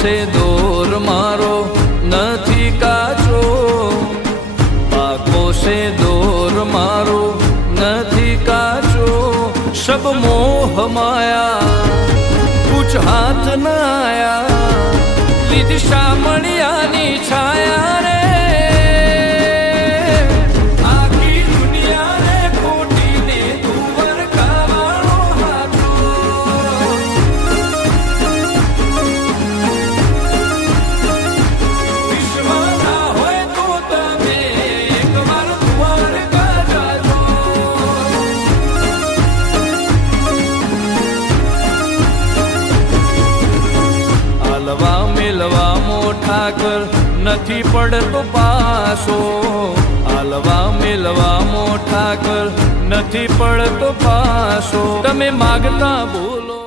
છે દોર મારો નથી કાચો, પાકો છે દોર મારો નથી કાચો, सब मोह माया कुछ हाथ न आया, લીધી શામળિયાની છાયા રે, આખી દુનિયાને ખોટીને તું વરખાવાળો હાથો, વિશ્વાસ ના હોય તો તમે એકવાર દ્વારકા જાજો. હાલવા મેલવા મોઠા કર નથી પડતો પાસો, હાલવા મેલવા મોઠા કર નથી પડતો પાસો, તમે માગતા બોલો.